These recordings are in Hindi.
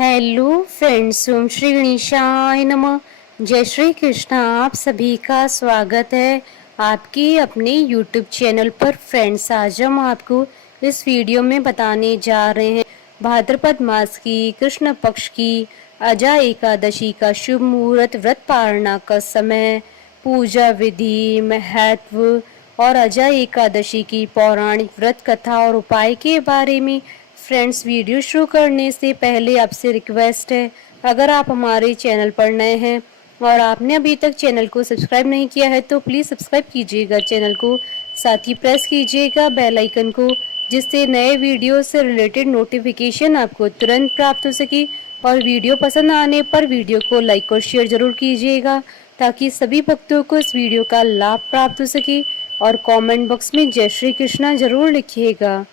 हेलो फ्रेंड्स, ओम श्री गणेशाय नमः। जय श्री कृष्णा। आप सभी का स्वागत है आपके अपने यूट्यूब चैनल पर। फ्रेंड्स, आज हम आपको इस वीडियो में बताने जा रहे हैं भाद्रपद मास की कृष्ण पक्ष की अजा एकादशी का शुभ मुहूर्त, व्रत पारणा का समय, पूजा विधि, महत्व और अजा एकादशी की पौराणिक व्रत कथा और उपाय के बारे में। फ्रेंड्स, वीडियो शुरू करने से पहले आपसे रिक्वेस्ट है, अगर आप हमारे चैनल पर नए हैं और आपने अभी तक चैनल को सब्सक्राइब नहीं किया है तो प्लीज़ सब्सक्राइब कीजिएगा चैनल को, साथ ही प्रेस कीजिएगा बेल आइकन को, जिससे नए वीडियो से रिलेटेड नोटिफिकेशन आपको तुरंत प्राप्त हो सके। और वीडियो पसंद आने पर वीडियो को लाइक और शेयर जरूर कीजिएगा ताकि सभी भक्तों को इस वीडियो का लाभ प्राप्त हो सके। और कमेंट बॉक्स में जय श्री कृष्णा जरूर लिखिएगा।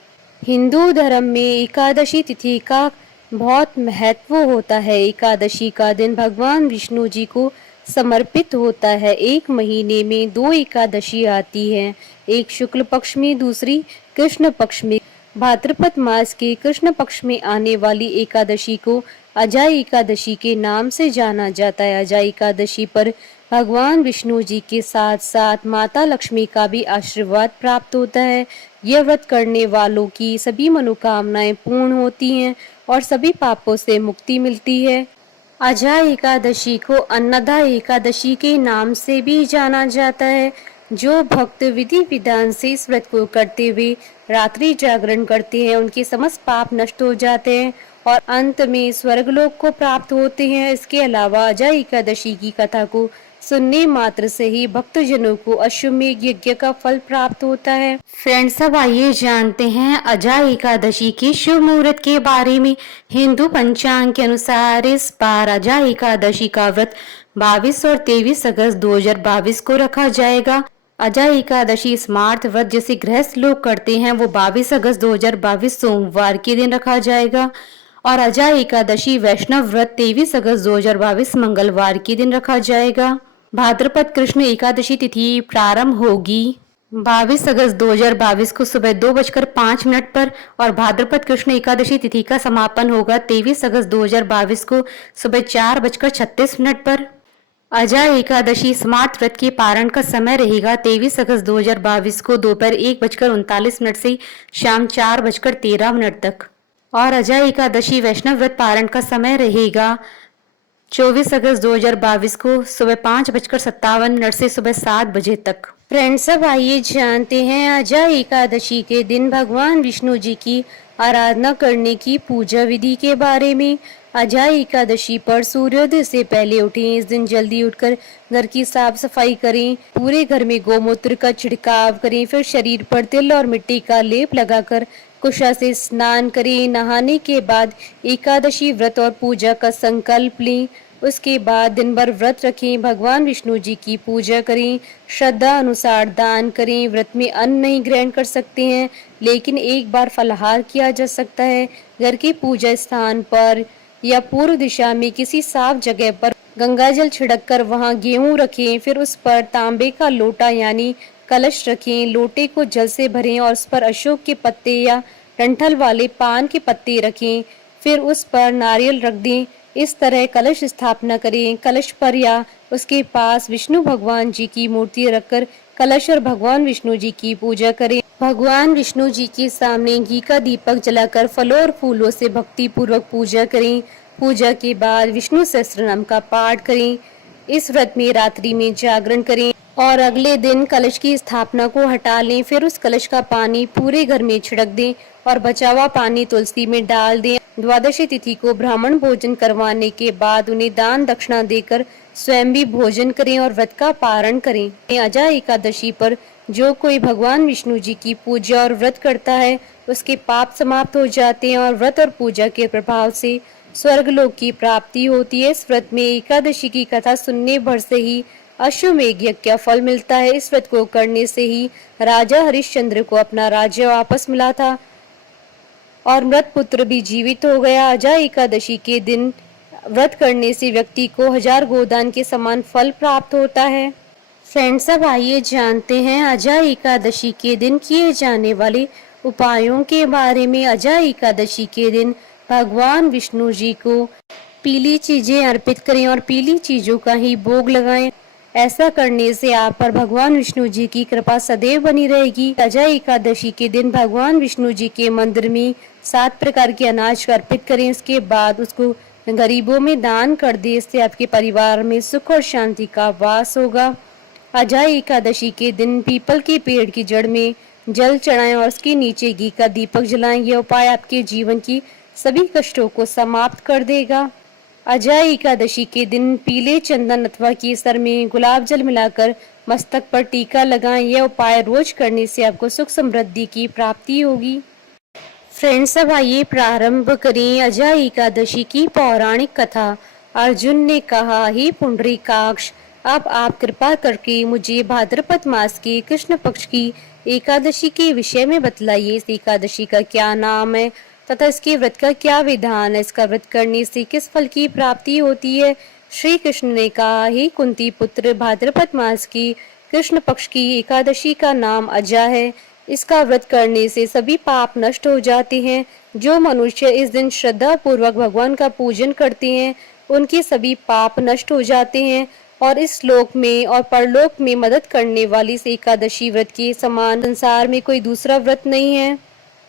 हिंदू धर्म में एकादशी तिथि का बहुत महत्व होता है। एकादशी का दिन भगवान विष्णु जी को समर्पित होता है। एक महीने में दो एकादशी आती है, एक शुक्ल पक्ष में, दूसरी कृष्ण पक्ष में। भाद्रपद मास के कृष्ण पक्ष में आने वाली एकादशी को अजा एकादशी के नाम से जाना जाता है। अजा एकादशी पर भगवान विष्णु जी के साथ साथ माता लक्ष्मी का भी आशीर्वाद प्राप्त होता है। यह व्रत करने वालों की सभी मनोकामनाएं पूर्ण होती हैं और सभी पापों से मुक्ति मिलती है। अजा एकादशी को अन्नदा एकादशी के नाम से भी जाना जाता है। जो भक्त विधि विधान से इस व्रत को करते हुए रात्रि जागरण करते हैं, उनके समस्त पाप नष्ट हो जाते हैं और अंत में स्वर्गलोक को प्राप्त होते हैं। इसके अलावा अजा एकादशी की कथा को सुनने मात्र से ही भक्तजनों को अश्वमेध यज्ञ का फल प्राप्त होता है। फ्रेंड्स, अब आइए जानते हैं अजा एकादशी के शुभ मुहूर्त के बारे में। हिंदू पंचांग के अनुसार इस बार अजा एकादशी का व्रत 22 और 23 अगस्त 2022 को रखा जाएगा। अजा एकादशी स्मार्त व्रत जिसे गृहस्थ लोग करते हैं वो 22 अगस्त 2022 सोमवार के दिन रखा जाएगा और अजा एकादशी वैष्णव व्रत 23 अगस्त 2022 मंगलवार के दिन रखा जाएगा। भाद्रपद कृष्ण एकादशी तिथि प्रारंभ होगी 22 अगस्त 2022 को सुबह 2:05 पर और भाद्रपद कृष्ण एकादशी तिथि का समापन होगा 23 अगस्त 2022 को सुबह 4:36 पर। अजा एकादशी स्मार्त व्रत के पारण का समय रहेगा 23 अगस्त 2022 को दोपहर 1:39 से शाम 4:13 तक और अजा एकादशी वैष्णव व्रत पारण का समय रहेगा 24 अगस्त 2022 को सुबह 5:57 से सुबह 7 बजे तक। फ्रेंड्स, अब आइए जानते हैं अजा एकादशी के दिन भगवान विष्णु जी की आराधना करने की पूजा विधि के बारे में। अजा एकादशी पर सूर्योदय से पहले उठें। इस दिन जल्दी उठकर घर की साफ सफाई करें, पूरे घर में गोमूत्र का छिड़काव करें, फिर शरीर पर तिल और मिट्टी का लेप लगाकर कुशा से स्नान करें। नहाने के बाद एकादशी व्रत और पूजा का संकल्प लें। उसके बाद दिन भर व्रत रखें, भगवान विष्णु जी की पूजा करें, श्रद्धा अनुसार दान करें। व्रत में अन्न नहीं ग्रहण कर सकते हैं, लेकिन एक बार फलाहार किया जा सकता है। घर के पूजा स्थान पर या पूर्व दिशा में किसी साफ जगह पर गंगा जल छिड़क कर वहाँ गेहूं रखें, फिर उस पर तांबे का लोटा यानी कलश रखें। लोटे को जल से भरें और उस पर अशोक के पत्ते या डंठल वाले पान के पत्ते रखें, फिर उस पर नारियल रख दें। इस तरह कलश स्थापना करें। कलश पर या उसके पास विष्णु भगवान जी की मूर्ति रखकर कलश और भगवान विष्णु जी की पूजा करें। भगवान विष्णु जी के सामने घी का दीपक जलाकर फलों और फूलों से भक्ति पूर्वक पूजा करें। पूजा के बाद विष्णु सहस्त्रनाम का पाठ करें। इस व्रत में रात्रि में जागरण करें और अगले दिन कलश की स्थापना को हटा लें। फिर उस कलश का पानी पूरे घर में छिड़क दें और बचा हुआ पानी तुलसी में डाल दें। द्वादशी तिथि को ब्राह्मण भोजन करवाने के बाद उन्हें दान दक्षिणा देकर स्वयं भी भोजन करें और व्रत का पारण करें। अजा एकादशी पर जो कोई भगवान विष्णु जी की पूजा और व्रत करता है उसके पाप समाप्त हो जाते हैं और व्रत और पूजा के प्रभाव से स्वर्गलोक की प्राप्ति होती है। इस व्रत में एकादशी की कथा सुनने भर से ही अश्वमेध यज्ञ का फल मिलता है। इस व्रत को करने से ही राजा हरिश्चंद्र को अपना राज्य वापस मिला था और मृत पुत्र भी जीवित हो गया। अजा एकादशी के दिन व्रत करने से व्यक्ति को 1000 गोदान के समान फल प्राप्त होता है। फ्रेंड्स, अब आइए जानते हैं अजा एकादशी के दिन किए जाने वाले उपायों के बारे में। अजा एकादशी के दिन भगवान विष्णु जी को पीली चीजें अर्पित करें और पीली चीजों का ही भोग लगाएं। ऐसा करने से आप पर भगवान विष्णु जी की कृपा सदैव बनी रहेगी। अजय एकादशी के दिन भगवान विष्णु जी के मंदिर में 7 प्रकार के अनाज अर्पित करें। इसके बाद उसको गरीबों में दान कर दे। इससे आपके परिवार में सुख और शांति का वास होगा। अजय एकादशी के दिन पीपल के पेड़ की जड़ में जल चढ़ाएं और उसके नीचे घी का दीपक जलाएं। यह उपाय आपके जीवन की सभी कष्टों को समाप्त कर देगा। अजय एकादशी के दिन पीले चंदन अथवा केसर में गुलाब जल मिलाकर मस्तक पर टीका लगाएं। यह उपाय रोज करने से आपको सुख समृद्धि की प्राप्ति होगी। फ्रेंड्स, अब आइए प्रारंभ करें अजय एकादशी की पौराणिक कथा। अर्जुन ने कहा, हे पुंडरीकाक्ष, अब आप कृपा करके मुझे भाद्रपद मास के कृष्ण पक्ष की एकादशी के विषय में बतलाइए। इस एकादशी का क्या नाम है तथा इसके व्रत का क्या विधान है, इसका व्रत करने से किस फल की प्राप्ति होती है। श्री कृष्ण ने कहा, हे कुंती पुत्र, भाद्रपद मास की कृष्ण पक्ष की एकादशी का नाम अजय है। इसका व्रत करने से सभी पाप नष्ट हो जाते हैं। जो मनुष्य इस दिन श्रद्धा पूर्वक भगवान का पूजन करते हैं उनके सभी पाप नष्ट हो जाते हैं और इस लोक में और परलोक में मदद करने वाली इस एकादशी व्रत के समान संसार में कोई दूसरा व्रत नहीं है।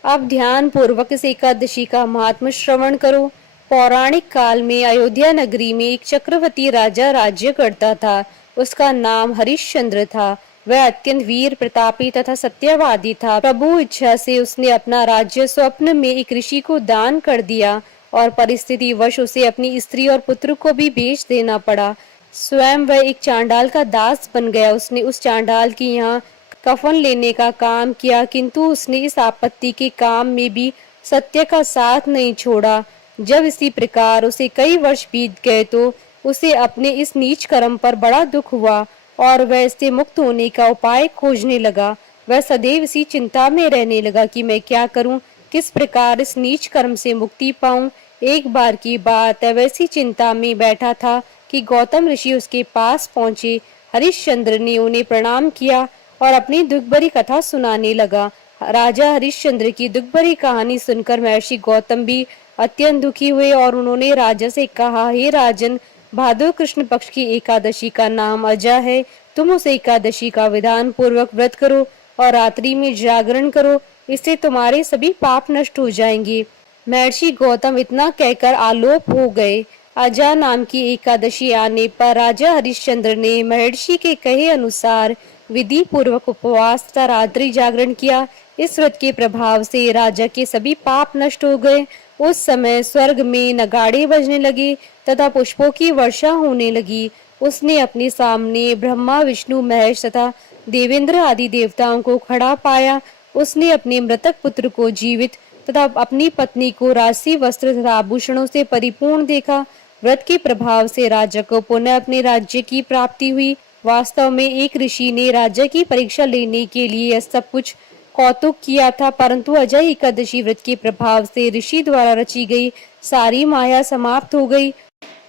अब ध्यान पूर्वक इस एकादशी का महात्म श्रवण करो। पौराणिक काल में अयोध्या नगरी में एक चक्रवर्ती राजा राज्य करता था। उसका नाम हरिश्चंद्र था। वह अत्यंत वीर प्रतापी तथा सत्यवादी था। प्रभु इच्छा से उसने अपना राज्य स्वप्न में एक ऋषि को दान कर दिया और परिस्थिति वश उसे अपनी स्त्री और पुत्र को भी बेच देना पड़ा। स्वयं वह एक चांडाल का दास बन गया। उसने उस चांडाल की यहाँ कफन लेने का काम किया, किंतु उसने इस आपत्ति के काम में भी सत्य का साथ नहीं छोड़ा। जब इसी प्रकार उसे कई वर्ष बीत गए तो उसे अपने इस नीच कर्म पर बड़ा दुख हुआ और वह इससे मुक्त होने का उपाय खोजने लगा। वह सदैव इसी चिंता में रहने लगा कि मैं क्या करूं, किस प्रकार इस नीच कर्म से मुक्ति पाऊं। एक बार की बात है, वैसी चिंता में बैठा था कि गौतम ऋषि उसके पास पहुंचे। हरिश्चंद्र ने उन्हें प्रणाम किया और अपनी दुख भरी कथा सुनाने लगा। राजा हरिश्चंद्र की दुख भरी कहानी सुनकर महर्षि गौतम भी अत्यंत दुखी हुए और उन्होंने राजा से कहा, हे राजन, भादो कृष्ण पक्ष की एकादशी का नाम अजय है। तुम उस एकादशी का विधान पूर्वक व्रत करो और रात्रि में जागरण करो। इससे तुम्हारे सभी पाप नष्ट हो जाएंगे। महर्षि गौतम इतना कहकर आलोप हो गए। अजय नाम की एकादशी आने पर राजा हरिश्चंद्र ने महर्षि के कहे अनुसार विधि पूर्वक उपवास तथा रात्रि जागरण किया। इस व्रत के प्रभाव से राजा के सभी पाप नष्ट हो गए। उस समय स्वर्ग में नगाड़े बजने लगे तथा पुष्पों की वर्षा होने लगी। उसने अपने सामने ब्रह्मा, विष्णु, महेश तथा देवेंद्र आदि देवताओं को खड़ा पाया। उसने अपने मृतक पुत्र को जीवित तथा अपनी पत्नी को राशि, वस्त्र तथा आभूषणों से परिपूर्ण देखा। व्रत के प्रभाव से राजा को पुनः अपने राज्य की प्राप्ति हुई। वास्तव में एक ऋषि ने राज्य की परीक्षा लेने के लिए यह सब कुछ कौतुक किया था, परंतु अजय एकादशी व्रत के प्रभाव से ऋषि द्वारा रची गई सारी माया समाप्त हो गई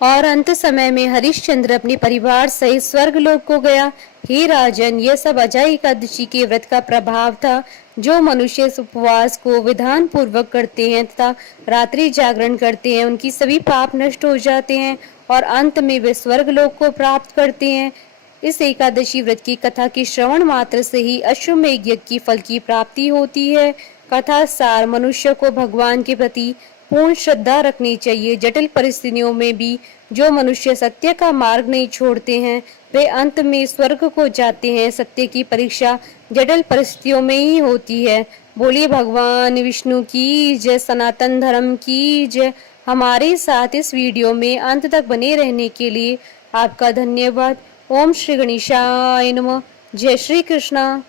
और अंत समय में हरिश्चंद्र अपने परिवार सहित स्वर्ग लोक को गया। हे राजन, यह सब अजय एकादशी के व्रत का प्रभाव था। जो मनुष्य इस उपवास को विधान पूर्वक करते हैं तथा रात्रि जागरण करते हैं उनकी सभी पाप नष्ट हो जाते हैं और अंत में वे स्वर्ग लोक को प्राप्त करते हैं। इस एकादशी व्रत की कथा के श्रवण मात्र से ही अश्वमेध यज्ञ की फल की प्राप्ति होती है। कथा सार, मनुष्य को भगवान के प्रति पूर्ण श्रद्धा रखनी चाहिए। जटिल परिस्थितियों में भी जो मनुष्य सत्य का मार्ग नहीं छोड़ते हैं वे अंत में स्वर्ग को जाते हैं। सत्य की परीक्षा जटिल परिस्थितियों में ही होती है। बोलिए भगवान विष्णु की जय, सनातन धर्म की जय। हमारे साथ इस वीडियो में अंत तक बने रहने के लिए आपका धन्यवाद। ओम श्री गणेशाय नमः। जय श्री कृष्णा।